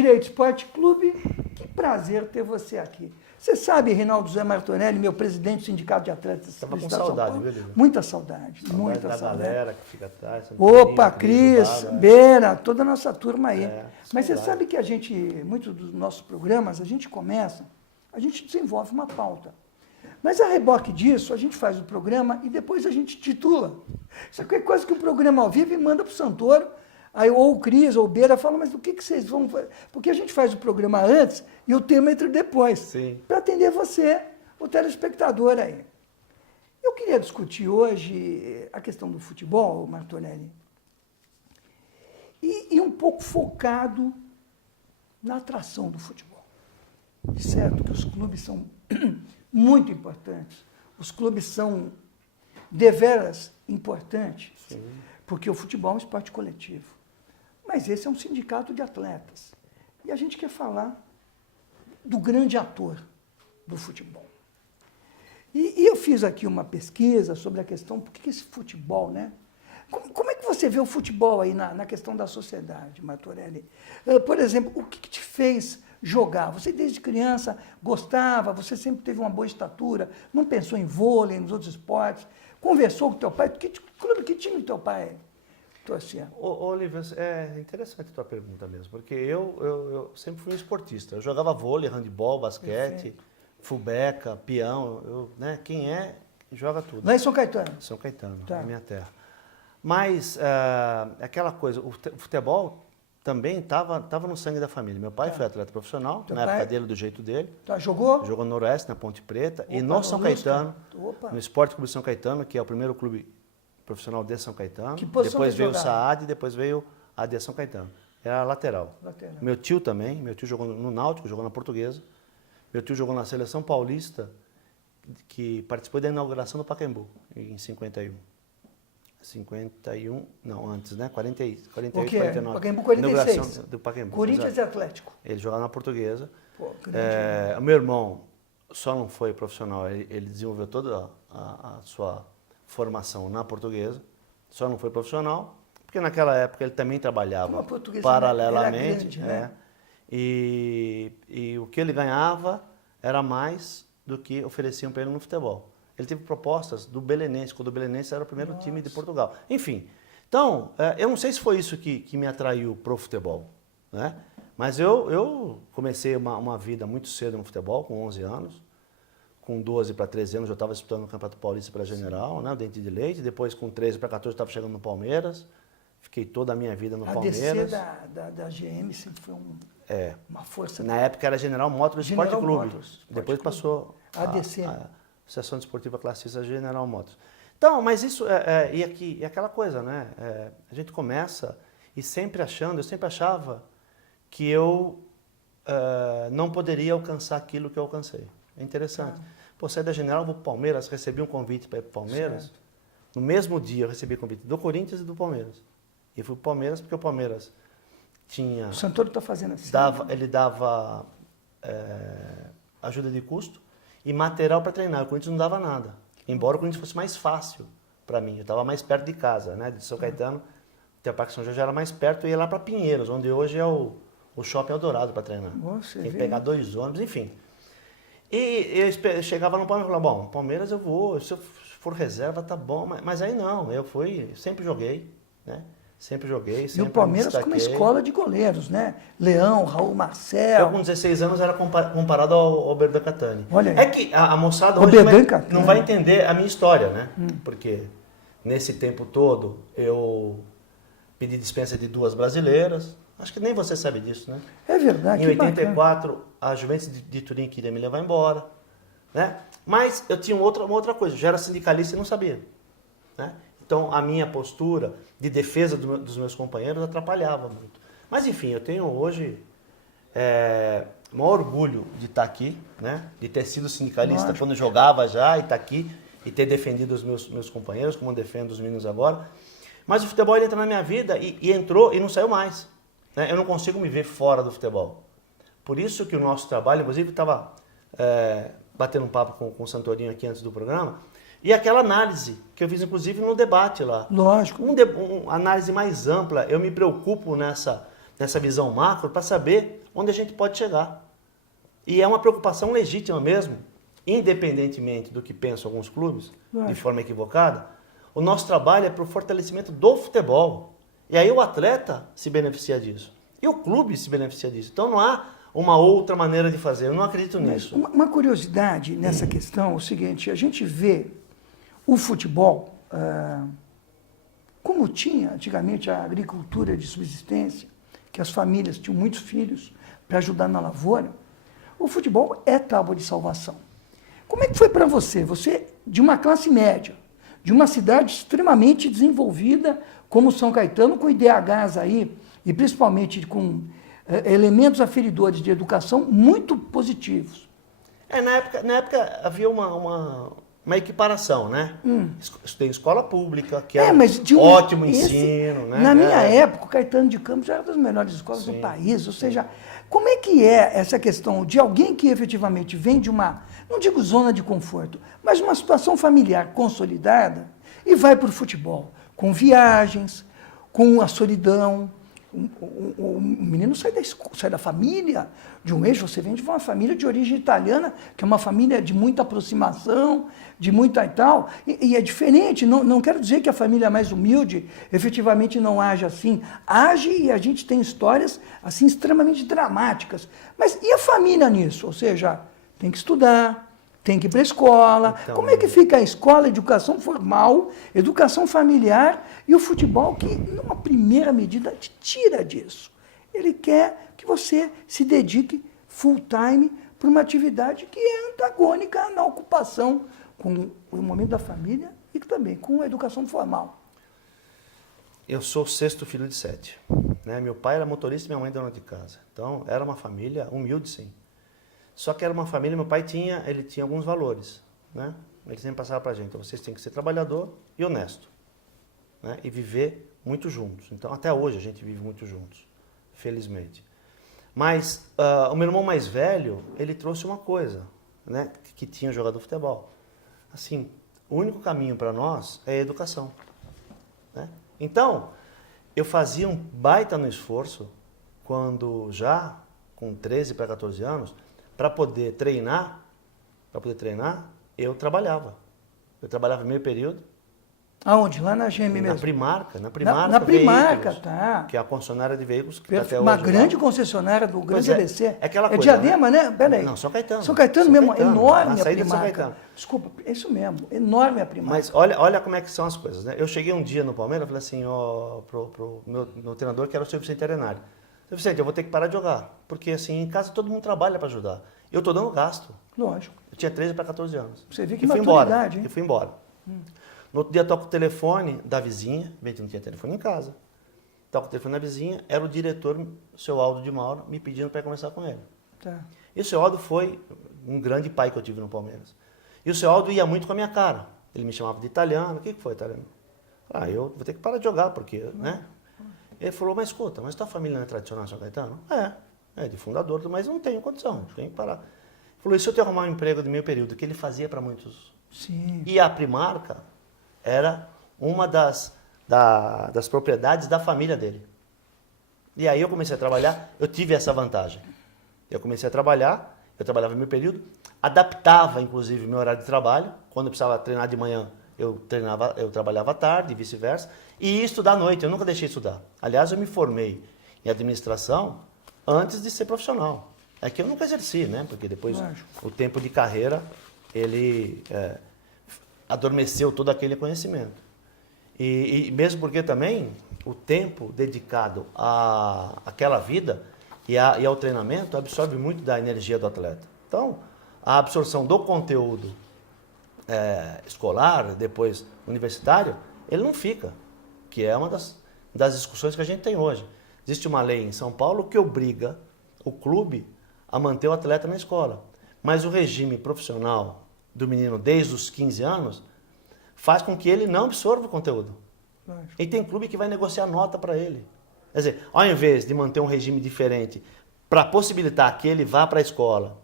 Direito Esporte Clube, que prazer ter você aqui. Você sabe, Reinaldo José Martorelli, meu presidente do Sindicato de Atletas do Estava com Estado de São saudade, Paulo. viu, Lívia? Muita saudade, muita da saudade. galera que fica atrás. Opa, Cris, Beira, toda a nossa turma aí. Mas você saudade. sabe que a gente, muitos dos nossos programas, a gente desenvolve uma pauta. Mas a reboque disso, a gente faz o programa e depois a gente titula. Isso aqui é quase que o programa ao vivo e manda para o Santoro. Aí ou o Cris ou o Beira fala, mas o que vocês vão fazer? Porque a gente faz o programa antes e o tema entra depois. Para atender você, o telespectador aí. Eu queria discutir hoje a questão do futebol, Martorelli, e um pouco focado na atração do futebol. Certo que os clubes são muito importantes. Os clubes são deveras importantes, porque o futebol é um esporte coletivo. Mas esse é um sindicato de atletas. E a gente quer falar do grande ator do futebol. E eu fiz aqui uma pesquisa sobre a questão, por que esse futebol, né? Como é que você vê o futebol aí na questão da sociedade, Martorelli? Por exemplo, o que te fez jogar? Você desde criança gostava, você sempre teve uma boa estatura, não pensou em vôlei, nos outros esportes, conversou com teu pai, que time teu pai torcia? Olívia, é interessante a tua pergunta mesmo, porque eu sempre fui um esportista. Eu jogava vôlei, handebol, basquete, fubeca, peão, né? Quem joga tudo. Lá em São Caetano? São Caetano, na minha terra. Mas aquela coisa, o futebol também estava no sangue da família. Meu pai foi atleta profissional, na época dele, do jeito dele. Jogou? Jogou no Noroeste, na Ponte Preta. E no São Caetano, no Esporte Clube São Caetano, que é o primeiro clube profissional de São Caetano. Depois veio o Saad, depois veio a de São Caetano. Era lateral. Meu tio também, meu tio jogou no Náutico, jogou na Portuguesa. Meu tio jogou na Seleção Paulista, que participou da inauguração do Pacaembu, em 51. 51, não, antes, né? 48, 49. Pacaembu 46. Inauguração do Pacaembu. Corinthians e Atlético. Ele jogava na Portuguesa. O meu irmão só não foi profissional, ele desenvolveu toda a sua formação na Portuguesa, só não foi profissional, porque naquela época ele também trabalhava paralelamente. Grande, né? E o que ele ganhava era mais do que ofereciam para ele no futebol. Ele teve propostas do Belenenses, quando o Belenenses era o primeiro time de Portugal. Enfim, então, eu não sei se foi isso que me atraiu para o futebol, né? Mas eu comecei uma vida muito cedo no futebol, com 11 anos. Com 12 para 13 anos eu estava disputando o Campeonato Paulista para General, né, o Dente de Leite. Depois, com 13 para 14, eu estava chegando no Palmeiras. Fiquei toda a minha vida no Palmeiras. A DC da GM sempre foi uma força. Na época era General Motors Esporte Clube. Depois passou a DC. A Associação Desportiva Classista General Motors. Então, mas isso e aquela coisa, né? A gente começa e sempre eu sempre achava que eu não poderia alcançar aquilo que eu alcancei. É interessante. Pô, saí da General, vou para o Palmeiras, recebi um convite para ir para o Palmeiras. Certo. No mesmo dia eu recebi convite do Corinthians e do Palmeiras. E fui para o Palmeiras porque o Palmeiras tinha... O Santoro está fazendo assim. Ele dava ajuda de custo e material para treinar. O Corinthians não dava nada. Embora o Corinthians fosse mais fácil para mim. Eu estava mais perto de casa, né? De São Caetano. Até o Parque São Jorge era mais perto. Eu ia lá para Pinheiros, onde hoje é o Shopping Eldorado para treinar. Tem que pegar 2 ônibus, enfim. E eu chegava no Palmeiras e falava, bom, Palmeiras eu vou, se eu for reserva tá bom, mas aí não, eu sempre joguei, né? Sempre joguei, sempre E o Palmeiras com uma escola de goleiros, né? Leão, Raul Marcel. Eu com 16 anos era comparado ao Oberdan Catani. Olha aí. É que a moçada hoje não vai entender a minha história, né? Porque nesse tempo todo eu pedi dispensa de 2 brasileiras. Acho que nem você sabe disso, né? É verdade. Em 84, a Juventus de Turim queria me levar embora, né? Mas eu tinha uma outra coisa, eu já era sindicalista e não sabia, né? Então, a minha postura de defesa dos meus companheiros atrapalhava muito. Mas, enfim, eu tenho hoje o maior orgulho de estar aqui, né? De ter sido sindicalista quando jogava já e estar aqui e ter defendido os meus companheiros, como eu defendo os meninos agora. Mas o futebol ele entra na minha vida e entrou e não saiu mais. Eu não consigo me ver fora do futebol. Por isso que o nosso trabalho, inclusive estava batendo um papo com o Santorinho aqui antes do programa, e aquela análise que eu fiz inclusive no debate lá. Lógico. Uma análise mais ampla. Eu me preocupo nessa visão macro, para saber onde a gente pode chegar. E é uma preocupação legítima mesmo, independentemente do que pensam alguns clubes, de forma equivocada, o nosso trabalho é para o fortalecimento do futebol. E aí o atleta se beneficia disso. E o clube se beneficia disso. Então não há uma outra maneira de fazer. Eu não acredito nisso. Uma curiosidade nessa questão é o seguinte, a gente vê o futebol, como tinha antigamente a agricultura de subsistência, que as famílias tinham muitos filhos para ajudar na lavoura, o futebol é tábua de salvação. Como é que foi para você? Você, de uma classe média, de uma cidade extremamente desenvolvida, como São Caetano, com IDHs aí, e principalmente com elementos aferidores de educação muito positivos. Na época havia uma equiparação, né? Estudei em escola pública, que era ótimo ensino. Né? Na minha época, o Caetano de Campos já era das melhores escolas do país. Ou seja, como é que é essa questão de alguém que efetivamente vem de uma, não digo zona de conforto, mas uma situação familiar consolidada e vai para o futebol, com viagens, com a solidão. O menino sai da família, de um eixo, você vem de uma família de origem italiana, que é uma família de muita aproximação, de muita e tal, e é diferente, não quero dizer que a família mais humilde efetivamente não age assim, age e a gente tem histórias assim extremamente dramáticas, mas e a família nisso? Ou seja, tem que estudar, tem que ir para a escola. Então, como é que fica a escola, a educação formal, educação familiar e o futebol que, numa primeira medida, te tira disso? Ele quer que você se dedique full time para uma atividade que é antagônica na ocupação com o momento da família e também com a educação formal. Eu sou o 6º filho de 7. Né? Meu pai era motorista e minha mãe dona de casa. Então, era uma família humilde, sim. Só que era uma família, meu pai tinha alguns valores, né? Ele sempre passava para a gente, então vocês têm que ser trabalhador e honesto, né? E viver muito juntos. Então até hoje a gente vive muito juntos, felizmente. Mas o meu irmão mais velho, ele trouxe uma coisa, né? Que tinha jogado futebol. Assim, o único caminho para nós é a educação, né? Então, eu fazia um baita no esforço, quando já com 13 para 14 anos, para poder treinar, eu trabalhava. Eu trabalhava meio período. Aonde? Lá na GM mesmo? Na Primarca. Na Primarca, tá. Que é a concessionária de veículos que está até hoje. Uma grande concessionária do grande ABC. É aquela coisa, Diadema, né? Peraí. Não, São Caetano. São Caetano mesmo, enorme a saída Primarca. de São Caetano. Desculpa, é isso mesmo, enorme a Primarca. Mas olha como é que são as coisas, né? Eu cheguei um dia no Palmeiras e falei assim, pro meu treinador, que era o Silvio Vicente Arenari. Silvio Vicente, eu vou ter que parar de jogar, porque assim, em casa todo mundo trabalha para ajudar. Eu estou dando gasto. Lógico. Eu tinha 13 para 14 anos. Você viu que e fui maturidade, embora. hein? E fui embora. No outro dia toco o telefone da vizinha, bem que não tinha telefone em casa. Toco o telefone da vizinha, era o diretor, o seu Aldo de Mauro, me pedindo para conversar com ele. Tá. E o seu Aldo foi um grande pai que eu tive no Palmeiras. E o seu Aldo ia muito com a minha cara. Ele me chamava de italiano. O que foi, italiano? Eu vou ter que parar de jogar, porque, né? Ele falou, mas escuta, mas tua família não é tradicional, São Caetano? É de fundador, mas não tenho condição, tenho que parar. Ele falou, e se eu te arrumar um emprego de meio período, que ele fazia para muitos? Sim. E a Primarca era uma das propriedades da família dele. E aí eu comecei a trabalhar, eu tive essa vantagem. Eu comecei a trabalhar, eu trabalhava em meio período, adaptava inclusive meu horário de trabalho, quando eu precisava treinar de manhã, eu trabalhava à tarde e vice-versa, e ia estudar à noite, eu nunca deixei de estudar. Aliás, eu me formei em administração antes de ser profissional. É que eu nunca exerci, né? Porque depois o tempo de carreira, ele adormeceu todo aquele conhecimento. E mesmo porque também o tempo dedicado àquela vida e ao treinamento absorve muito da energia do atleta. Então, a absorção do conteúdo escolar, depois universitário, ele não fica, que é uma das discussões que a gente tem hoje. Existe uma lei em São Paulo que obriga o clube a manter o atleta na escola, mas o regime profissional do menino desde os 15 anos faz com que ele não absorva o conteúdo. E tem clube que vai negociar nota para ele. Quer dizer, ao invés de manter um regime diferente para possibilitar que ele vá para a escola,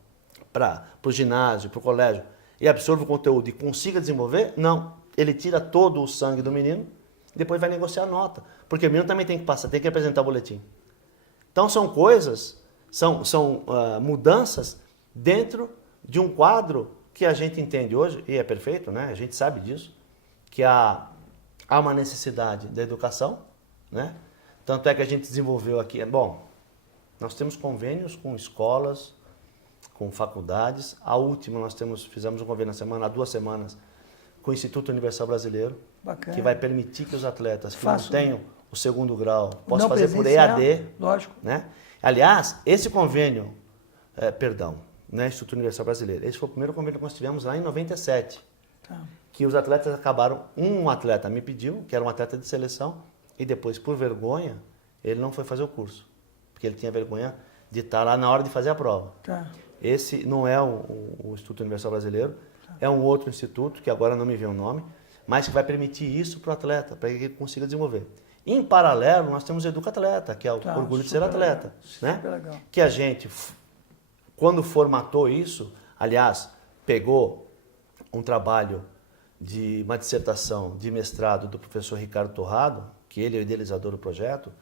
para o ginásio, para o colégio, e absorva o conteúdo e consiga desenvolver, não. Ele tira todo o sangue do menino e depois vai negociar nota. Porque o menino também tem que passar, tem que apresentar o boletim. Então são coisas, são mudanças dentro de um quadro que a gente entende hoje, e é perfeito, né? A gente sabe disso, que há uma necessidade da educação, né? Tanto é que a gente desenvolveu aqui, nós temos convênios com escolas, com faculdades. A última fizemos um convênio há 2 semanas com o Instituto Universal Brasileiro, Bacana. que vai permitir que os atletas que Faço. não tenham o 2º grau possam Não fazer por presencial, EAD. lógico. Né? Aliás, esse convênio, né, Instituto Universal Brasileiro, esse foi o primeiro convênio que nós tivemos lá em 97, Tá. que os atletas acabaram, um atleta me pediu, que era um atleta de seleção, e depois, por vergonha, ele não foi fazer o curso, porque ele tinha vergonha de estar lá na hora de fazer a prova. Tá. Esse não é o Instituto Universal Brasileiro, é um outro instituto, que agora não me vem o nome, mas que vai permitir isso para o atleta, para que ele consiga desenvolver. Em paralelo, nós temos o Educatleta, que é o orgulho de ser atleta. Né? Legal. Que a gente, quando formatou isso, aliás, pegou um trabalho de uma dissertação de mestrado do professor Ricardo Torrado, que ele é o idealizador do projeto,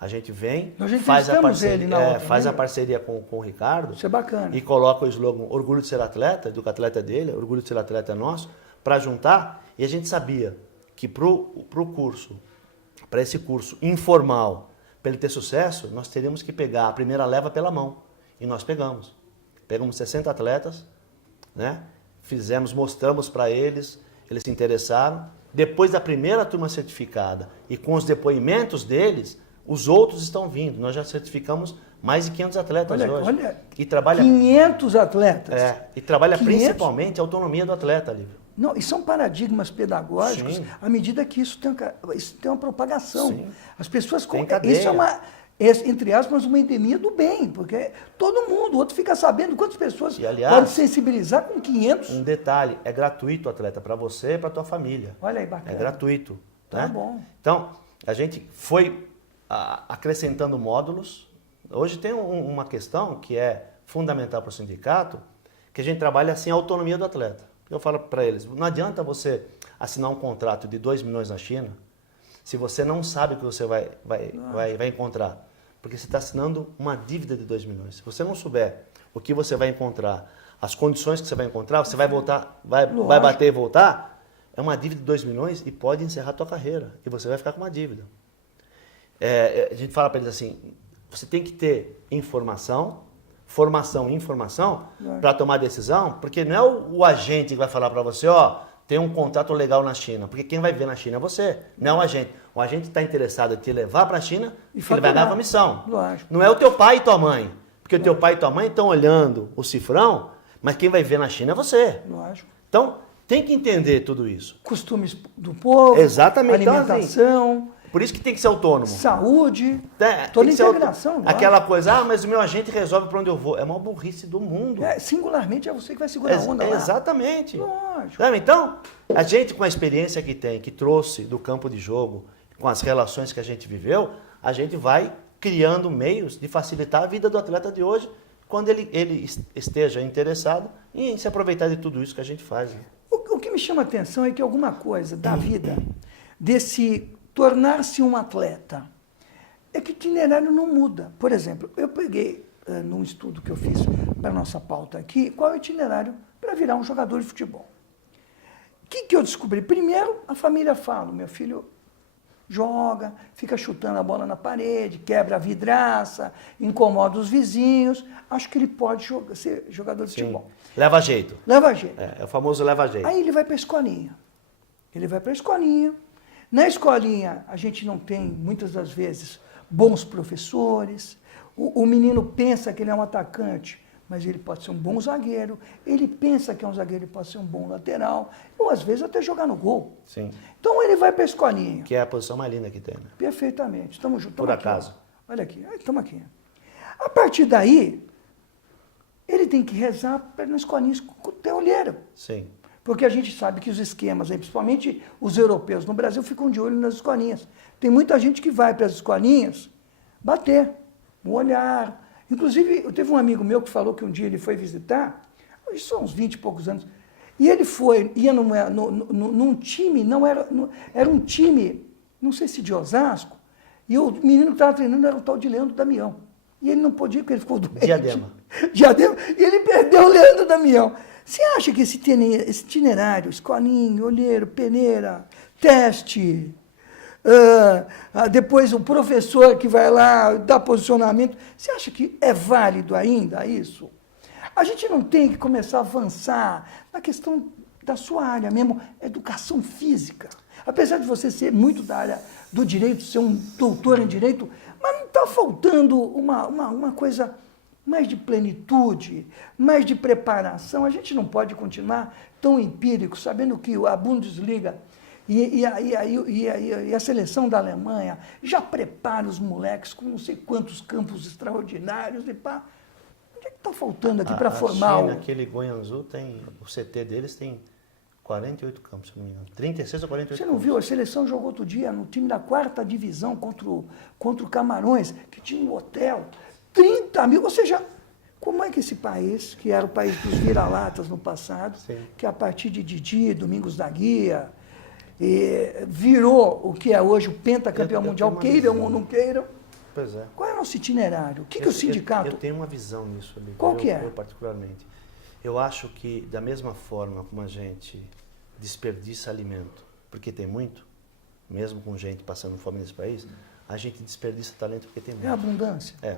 a gente vem, faz a parceria com o Ricardo. Isso é bacana. E coloca o slogan Orgulho de ser atleta, Educatleta é dele, Orgulho de ser atleta é nosso, para juntar. E a gente sabia que para esse curso informal, para ele ter sucesso, nós teríamos que pegar a primeira leva pela mão. E nós pegamos. Pegamos 60 atletas, né? Mostramos para eles, eles se interessaram. Depois da primeira turma certificada e com os depoimentos deles, os outros estão vindo. Nós já certificamos mais de 500 atletas hoje. Olha, e trabalha 500 atletas. E trabalha 500? Principalmente a autonomia do atleta, Lívio. Não, e são paradigmas pedagógicos Sim. à medida que isso tem uma propagação. Sim. As pessoas... Tem cadeia. Isso é entre aspas, uma endemia do bem, porque todo mundo, o outro fica sabendo quantas pessoas E, aliás, podem sensibilizar com 500. Um detalhe, é gratuito, atleta, para você e para tua família. Olha aí, bacana. É gratuito. Tá né? bom. Então, a gente foi acrescentando módulos. Hoje tem uma questão que é fundamental para o sindicato, que a gente trabalha assim a autonomia do atleta. Eu falo para eles, não adianta você assinar um contrato de 2 milhões na China se você não sabe o que você vai encontrar. Porque você está assinando uma dívida de 2 milhões. Se você não souber o que você vai encontrar, as condições que você vai encontrar, você vai voltar, vai bater e voltar, é uma dívida de 2 milhões e pode encerrar a tua carreira. E você vai ficar com uma dívida. A gente fala para eles assim, você tem que ter formação e informação para tomar decisão, porque não é o agente que vai falar para você, tem um contrato legal na China, porque quem vai ver na China é você, não é o agente. O agente está interessado em te levar para a China e ele vai dar uma missão. Lógico. Não é o teu pai e tua mãe, porque o teu pai e tua mãe estão olhando o cifrão, mas quem vai ver na China é você. Lógico. Então, tem que entender tudo isso. Costumes do povo, Exatamente. alimentação, Por isso que tem que ser autônomo. saúde, Toda toda integração. Aquela coisa, mas o meu agente resolve para onde eu vou. É uma burrice do mundo. Singularmente é você que vai segurar a onda lá. Exatamente. Lógico. Sabe? Então, a gente com a experiência que tem, que trouxe do campo de jogo, com as relações que a gente viveu, a gente vai criando meios de facilitar a vida do atleta de hoje, quando ele esteja interessado em se aproveitar de tudo isso que a gente faz. Né? O que me chama a atenção é que alguma coisa da vida, desse tornar-se um atleta, é que o itinerário não muda. Por exemplo, eu peguei, num estudo que eu fiz para a nossa pauta aqui, qual é o itinerário para virar um jogador de futebol. O que eu descobri? Primeiro, a família fala, meu filho joga, fica chutando a bola na parede, quebra a vidraça, incomoda os vizinhos, acho que ele pode ser jogador de futebol. Leva jeito. Leva jeito. É o famoso leva jeito. Aí ele vai para a escolinha. Na escolinha, a gente não tem, muitas das vezes, bons professores. O menino pensa que ele é um atacante, mas ele pode ser um bom zagueiro. Ele pensa que é um zagueiro, ele pode ser um bom lateral. Ou, às vezes, até jogar no gol. Sim. Então, ele vai para a escolinha. Que é a posição mais linda que tem. Né? Perfeitamente. Estamos juntos. Por acaso. Olha aqui. Estamos aqui. A partir daí, ele tem que rezar para na escolinha ter olheiro. Sim. Porque a gente sabe que os esquemas, principalmente os europeus no Brasil, ficam de olho nas escolinhas. Tem muita gente que vai para as escolinhas bater, um olhar. Inclusive, eu teve um amigo meu que falou que um dia ele foi visitar, isso são uns 20 e poucos anos, e ele ia num time, era um time, não sei se de Osasco, e o menino que estava treinando era o tal de Leandro Damião. E ele não podia porque ele ficou doente. Diadema. Diadema. E ele perdeu o Leandro Damião. Você acha que esse itinerário, escolinha, olheiro, peneira, teste, depois o professor que vai lá dar posicionamento, você acha que é válido ainda isso? A gente não tem que começar a avançar na questão da sua área mesmo, educação física. Apesar de você ser muito da área do direito, ser um doutor em direito, mas não está faltando uma coisa mais de plenitude, mais de preparação. A gente não pode continuar tão empírico, sabendo que a Bundesliga e a seleção da Alemanha já prepara os moleques com não sei quantos campos extraordinários. E pá. Onde é que está faltando aqui para formar China, aquele Guangzhou, o CT deles tem 48 campos, se não me engano. 36 ou 48 Você não viu? A seleção jogou outro dia no time da 4ª divisão contra o Camarões, que tinha um hotel, 30 mil. Ou seja, como é que esse país, que era o país dos vira-latas no passado, Sim. que a partir de Didi, Domingos da Guia, virou o que é hoje o pentacampeão mundial, queiram ou não queiram. Pois é. Qual é o nosso itinerário? O que o sindicato... Eu tenho uma visão nisso ali. Qual que é? Eu particularmente. Eu acho que, da mesma forma como a gente desperdiça alimento, porque tem muito, mesmo com gente passando fome nesse país, a gente desperdiça talento porque tem muito. É abundância. É.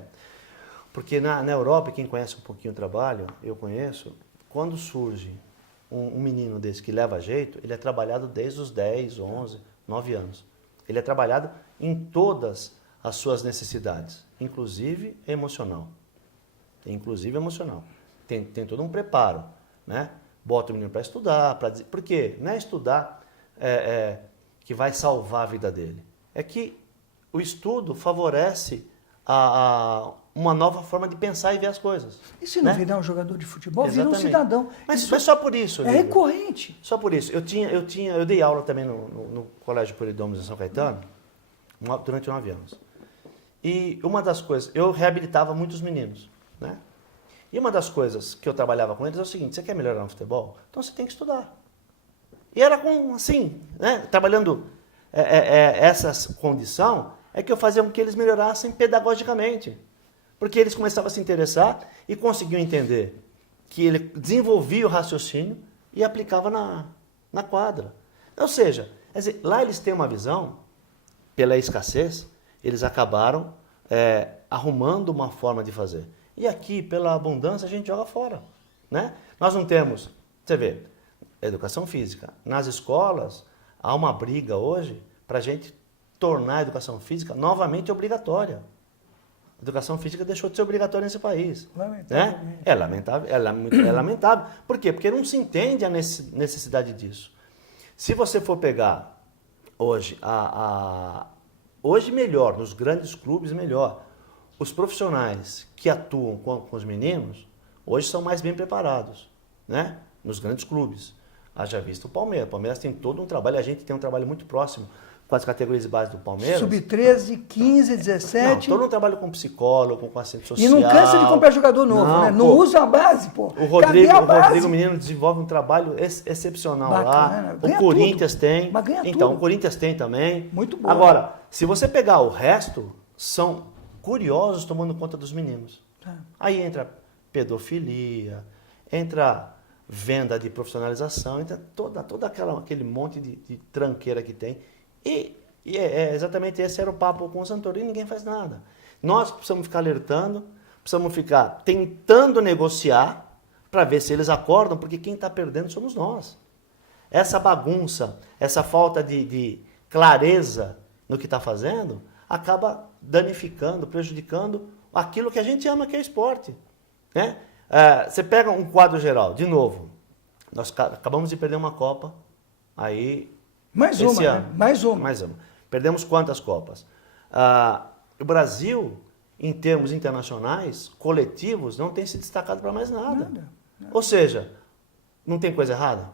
Porque na Europa, quem conhece um pouquinho o trabalho, eu conheço, quando surge um menino desse que leva jeito, ele é trabalhado desde os 10, 11, 9 anos. Ele é trabalhado em todas as suas necessidades, inclusive emocional. Inclusive emocional. Tem todo um preparo, né? Bota o menino para estudar, por quê? Não é estudar que vai salvar a vida dele. É que o estudo favorece uma nova forma de pensar e ver as coisas. E se não né? virar um jogador de futebol, Exatamente. vira um cidadão. Mas Isso só por isso. é Lívia. recorrente. Só por isso. Eu dei aula também no Colégio Polidomos em São Caetano durante 9 anos. E uma das coisas, eu reabilitava muitos meninos, né? E uma das coisas que eu trabalhava com eles é o seguinte: você quer melhorar no futebol? Então você tem que estudar. E era com, assim, né? Trabalhando essa condição, é que eu fazia com que eles melhorassem pedagogicamente. Porque eles começavam a se interessar e conseguiam entender que ele desenvolvia o raciocínio e aplicava na quadra. Ou seja, quer dizer, lá eles têm uma visão, pela escassez, eles acabaram arrumando uma forma de fazer. E aqui, pela abundância, a gente joga fora. Né? Nós não temos, você vê, educação física. Nas escolas, há uma briga hoje para a gente tornar a educação física novamente obrigatória. A educação física deixou de ser obrigatória nesse país. Né? É lamentável, é lamentável. Por quê? Porque não se entende a necessidade disso. Se você for pegar hoje, hoje melhor, nos grandes clubes melhor, os profissionais que atuam com os meninos, hoje são mais bem preparados, né? Nos grandes clubes. Haja visto o Palmeiras. O Palmeiras tem todo um trabalho, a gente tem um trabalho muito próximo com as categorias de base do Palmeiras. Sub-13, 15, 17. Não, todo um trabalho com psicólogo, com assistente social. E não cansa de comprar jogador novo, né? Não usa a base, pô. O Rodrigo, Cadê a base? O Rodrigo Menino desenvolve um trabalho excepcional Bacana. lá. Ganha O Corinthians tudo. tem. Mas ganha Então, tudo. o Corinthians tem também. Muito bom. Agora, se você pegar o resto, são curiosos tomando conta dos meninos. Aí entra pedofilia, entra venda de profissionalização, entra todo aquele monte de tranqueira que tem. E exatamente esse era o papo com o Santoro, e ninguém faz nada. Nós precisamos ficar alertando, precisamos ficar tentando negociar para ver se eles acordam, porque quem está perdendo somos nós. Essa bagunça, essa falta de clareza no que está fazendo, acaba danificando, prejudicando aquilo que a gente ama, que é esporte. Né? Você pega um quadro geral, de novo, nós acabamos de perder uma Copa, aí... Mais uma, né? Mais uma. Perdemos quantas Copas? O Brasil, em termos internacionais, coletivos, não tem se destacado para mais nada. Ou seja, não tem coisa errada?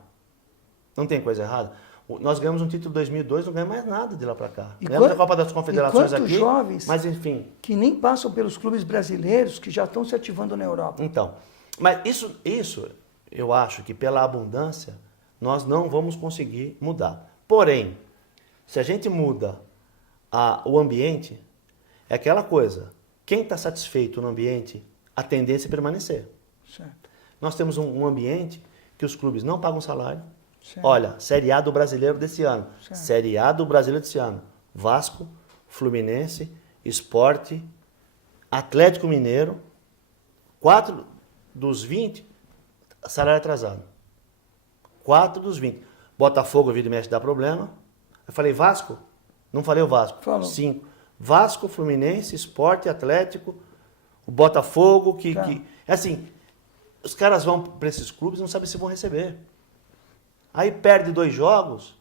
Não tem coisa errada? Nós ganhamos um título em 2002, não ganhamos mais nada de lá para cá. Ganhamos a Copa das Confederações aqui, jovens mas enfim... que nem passam pelos clubes brasileiros, que já estão se ativando na Europa. Então, mas isso eu acho que pela abundância, nós não vamos conseguir mudar. Porém, se a gente muda o ambiente, é aquela coisa, Quem está satisfeito no ambiente, a tendência é permanecer. Certo. Nós temos um ambiente que os clubes não pagam salário. Certo. Olha, Série A do Brasileiro desse ano. Certo. Série A do Brasileiro desse ano. Vasco, Fluminense, Sport, Atlético Mineiro, 4 dos 20, salário atrasado. 4 dos 20. Botafogo, vira e mexe, dá problema. Eu falei Vasco? Não falei o Vasco. Falou. 5. Vasco, Fluminense, Sport, Atlético, o Botafogo, Tá. é assim, os caras vão para esses clubes e não sabem se vão receber. Aí perde 2 jogos,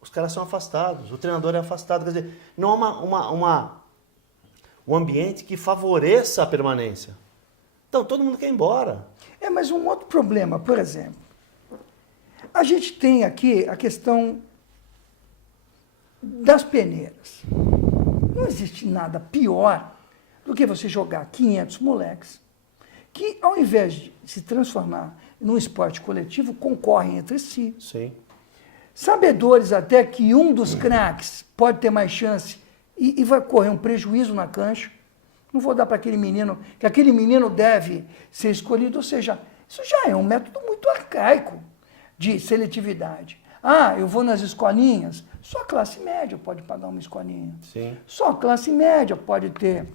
os caras são afastados, o treinador é afastado. Quer dizer, não há um ambiente que favoreça a permanência. Então, todo mundo quer ir embora. Mas um outro problema, por exemplo, a gente tem aqui a questão das peneiras. Não existe nada pior do que você jogar 500 moleques que, ao invés de se transformar num esporte coletivo, concorrem entre si. Sim. Sabedores até que um dos craques pode ter mais chance e vai correr um prejuízo na cancha. Não vou dar para aquele menino, que aquele menino deve ser escolhido. Ou seja, isso já é um método muito arcaico de seletividade. Ah, eu vou nas escolinhas, só a classe média pode pagar uma escolinha. Sim. Só a classe média pode ter.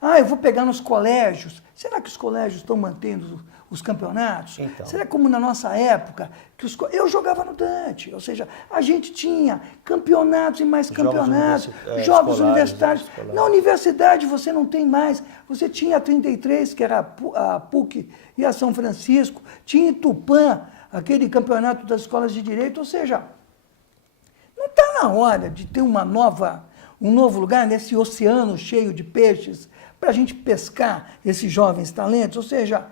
Ah, eu vou pegar nos colégios. Será que os colégios estão mantendo os campeonatos? Então. Será como na nossa época, que eu jogava no Dante, ou seja, a gente tinha campeonatos e mais Jogos campeonatos, universi- jogos escolares, universitários. escolares. Na universidade você não tem mais. Você tinha a 33, que era a PUC e a São Francisco, tinha em Tupã, aquele campeonato das escolas de direito, ou seja, não está na hora de ter um novo lugar nesse oceano cheio de peixes para a gente pescar esses jovens talentos? Ou seja,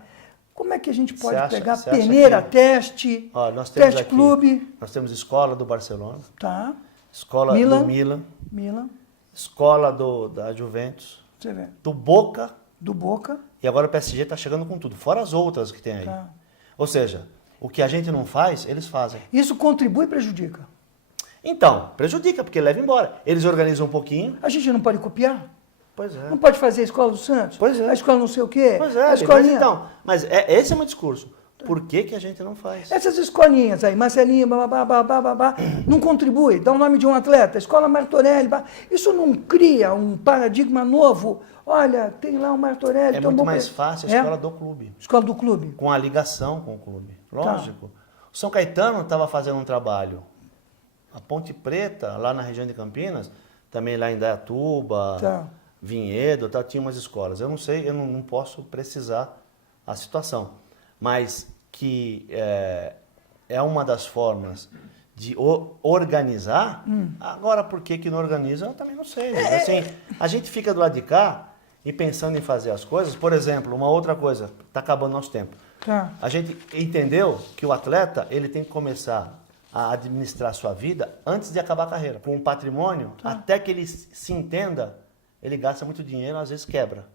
como é que a gente pode pegar você acha peneira, que- teste, Ó, nós temos teste aqui, clube, nós temos escola do Barcelona, tá? escola Milan. do Milan, Milan, escola da Juventus, você vê, do Boca, do Boca, e agora o PSG está chegando com tudo, fora as outras que tem aí. tá? Ou seja, o que a gente não faz, eles fazem. Isso contribui e prejudica. Então, prejudica, porque leva embora. Eles organizam um pouquinho. A gente não pode copiar? Pois é. Não pode fazer a escola do Santos? Pois é. A escola não sei o quê? Pois a é, mas escolinha... então, esse é o meu discurso. Por que a gente não faz? Essas escolinhas aí, Marcelinho, babá, não contribui, dá o nome de um atleta, Escola Martorelli, isso não cria um paradigma novo? Olha, tem lá o Martorelli. É tem um muito bom mais pre- fácil a escola do clube, Escola do clube. com a ligação com o clube. Lógico. O São Caetano estava fazendo um trabalho. A Ponte Preta, lá na região de Campinas, também lá em Indaiatuba, Tá. Vinhedo, tinha umas escolas. Eu não sei, eu não posso precisar a situação. Mas que é uma das formas de organizar. Agora, por que não organiza, eu também não sei. Assim, a gente fica do lado de cá e pensando em fazer as coisas. Por exemplo, uma outra coisa, está acabando nosso tempo. Tá. A gente entendeu que o atleta ele tem que começar a administrar a sua vida antes de acabar a carreira. Com um patrimônio, até que ele se entenda, ele gasta muito dinheiro, às vezes quebra.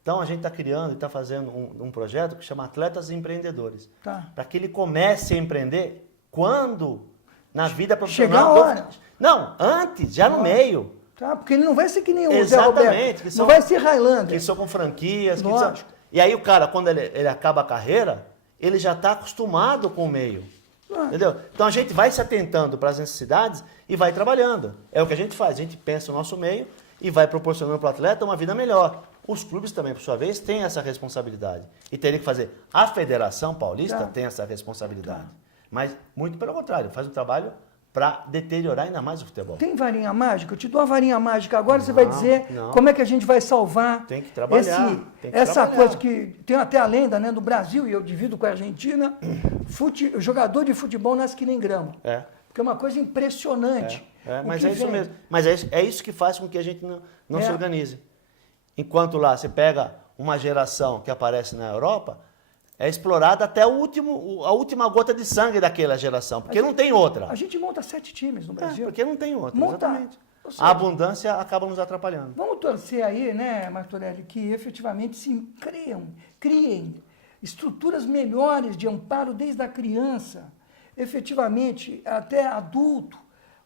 Então a gente está criando e está fazendo um projeto que chama Atletas Empreendedores. Tá. Para que ele comece a empreender quando na vida Chegar profissional. a hora. Não, antes, já no meio. Tá? Porque ele não vai ser que nem o Zé Exatamente, Roberto. que Não são- vai ser Highlander. Que são com franquias. Que Lógico. são... E aí o cara, quando ele acaba a carreira, ele já está acostumado com o meio. Entendeu? Então a gente vai se atentando para as necessidades e vai trabalhando. É o que a gente faz. A gente pensa o nosso meio e vai proporcionando para o atleta uma vida melhor. Os clubes também, por sua vez, têm essa responsabilidade. E teria que fazer. A Federação Paulista Tá. tem essa responsabilidade. Mas, muito pelo contrário, faz um trabalho para deteriorar ainda mais o futebol. Tem varinha mágica? Eu te dou a varinha mágica agora, você vai dizer não. como é que a gente vai salvar Tem que trabalhar, tem que essa trabalhar. coisa que tem até a lenda, né, do Brasil, e eu divido com a Argentina, jogador de futebol nasce que nem grama. É. Porque é uma coisa impressionante. o Mas que é isso vem. mesmo. Mas é isso que faz com que a gente não É. se organize. Enquanto lá você pega uma geração que aparece na Europa, é explorada até a última gota de sangue daquela geração, porque não tem outra. A gente monta 7 times no Brasil. Porque não tem outra, Monta. exatamente. Ou seja, A abundância acaba nos atrapalhando. Vamos torcer aí, né, Martorelli, que efetivamente se criem estruturas melhores de amparo desde a criança, efetivamente até adulto,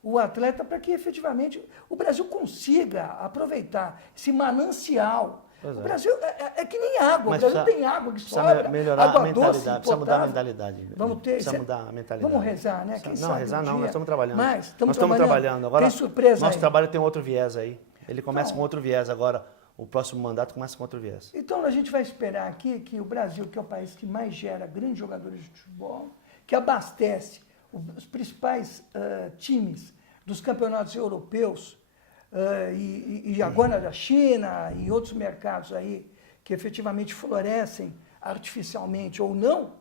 o atleta para que efetivamente o Brasil consiga aproveitar esse manancial. Pois O é. Brasil é que nem água, Mas o Brasil precisa- tem água que Precisa sobra, melhorar água a mentalidade, doce, precisa mudar a potável. mentalidade. Vamos ter, Precisa mudar a mentalidade. Vamos rezar, né? Quem Não, sabe rezar um não, dia. nós estamos trabalhando. Mas Nós estamos trabalhando. Agora, tem surpresa nosso aí. trabalho tem outro viés aí. Ele começa Então- com outro viés agora. O próximo mandato começa com outro viés. Então a gente vai esperar aqui que o Brasil, que é o país que mais gera grandes jogadores de futebol, que abastece os principais times dos campeonatos europeus e agora da China e outros mercados aí que efetivamente florescem artificialmente ou não,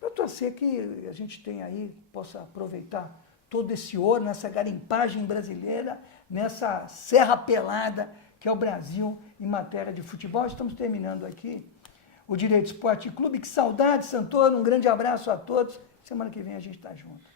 eu torcer que a gente tenha aí, possa aproveitar todo esse ouro nessa garimpagem brasileira, nessa serra pelada que é o Brasil em matéria de futebol. Estamos terminando aqui o Direito Esporte Clube. Que saudade, Santoro. Um grande abraço a todos. Semana que vem a gente está junto.